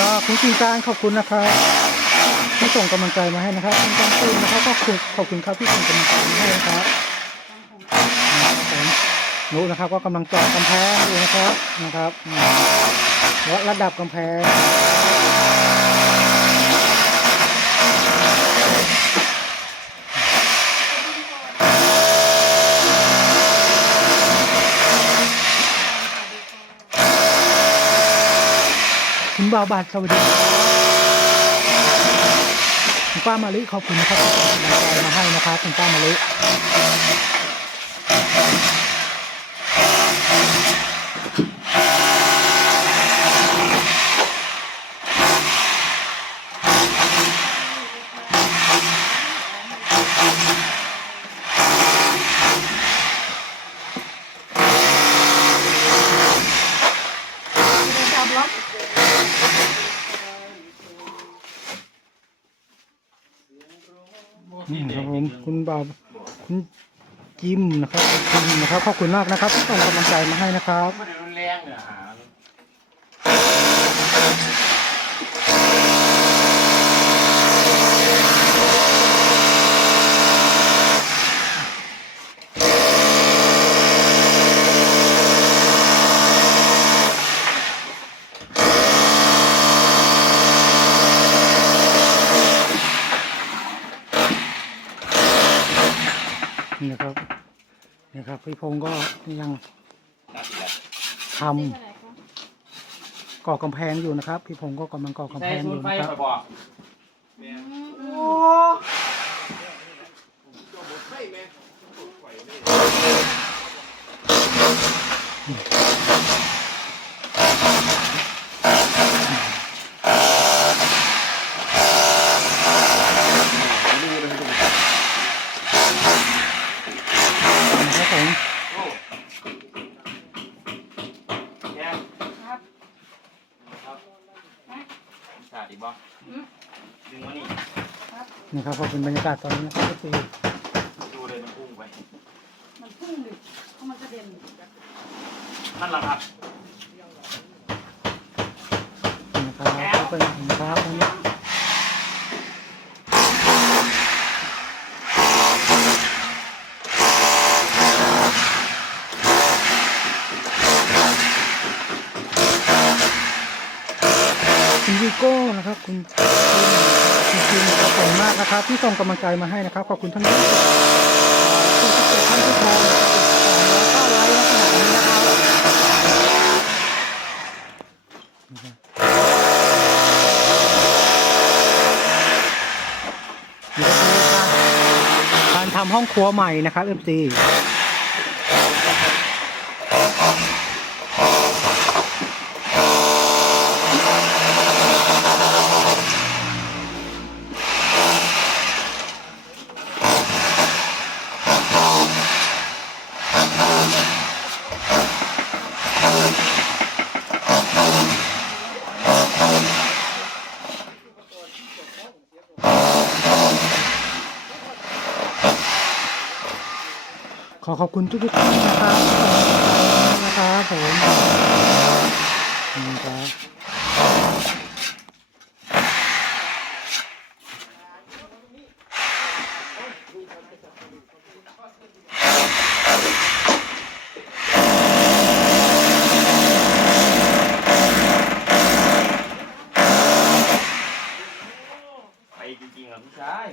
ครับคุณสีการขอบคุณนะครับที่ส่งกำลังใจมาให้นะครับคุณจังปืนนะครับก็ขอบคุณขอบคุณครับที่ส่งกำลังใจมาให้นะครับนุนะครับก็กำลังเจาะกำแพงอยู่นะครับนะครับวัดระดับกำแพง บ่าวบาทสวัสดีคุณป้ามาลิขอบคุณนะครับที่กำลังใจมาให้นะครับคุณป้ามาลินี่ คุณบ่าวคุณจิมนะครับขอบคุณนะครับขอบคุณมากนะครับที่ส่งกำลังใจมาให้นะครับ ไม่ได้รุนแรงเนี่ยหา นี่นะครับนี่ครับพี่พงศ์ก็ยังทำก่อกำแพงอยู่นะครับ พี่พงศ์ก็กำลังก่อกำแพงอยู่นะครับอกนะครับ ผมแก้มครับสาดอีกบ่ดึงมานี่นี่ครับก็เป็นบรรยากาศตอนนี้นะครับก็คือดูเลยมันพุ่งไป มันพุ่งดิเพราะมันกระเด็นนั่นแหละครับนะครับก็เป็นนะครับตรงนี้คุณวิ โก้นะครับ คุณคุณคุณขอบคุณมากนะครับ ที่ส่งกำลังใจมาให้นะครับ ขอบคุณท่านที่ที่ติดท่านผู้ชมสองร้อยเก้าไลค์ขนาดนี้นะครับการทำห้องครัวใหม่นะครับ MC ขอขอบคุณทุกๆท่านนะครับนะครับผมนี่ครับ ไปจริงๆอะพี่ชาย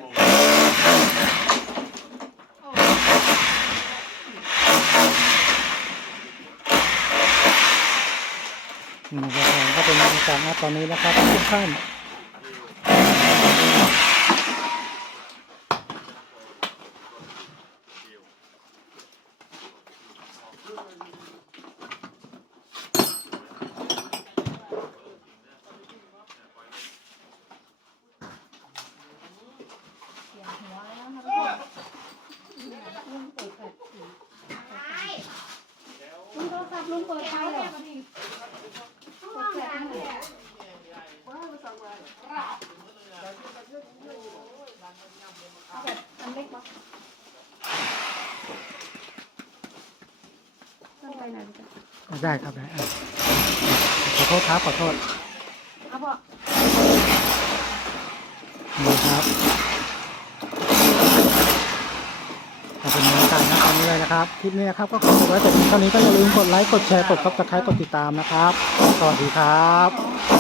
นี่ครับผม ก็เป็นบรรยากาศณตอนนี้นะครับทุกท่านลุงเปิดไฟเหรอ นะพี่จ๊ได้ครับได้อ่ขอโทษครับขอโทษครับอกดูครับขอบคุณมากนะตอนนี้เลยนะครับคลิปนี้นะครับก็ขอจบไว้แต่เพีท่านี้ก็อย่าลืมกดไลค์กดแชร์กดซับสไครต์กดติดตามนะครับ สวัสดีครับ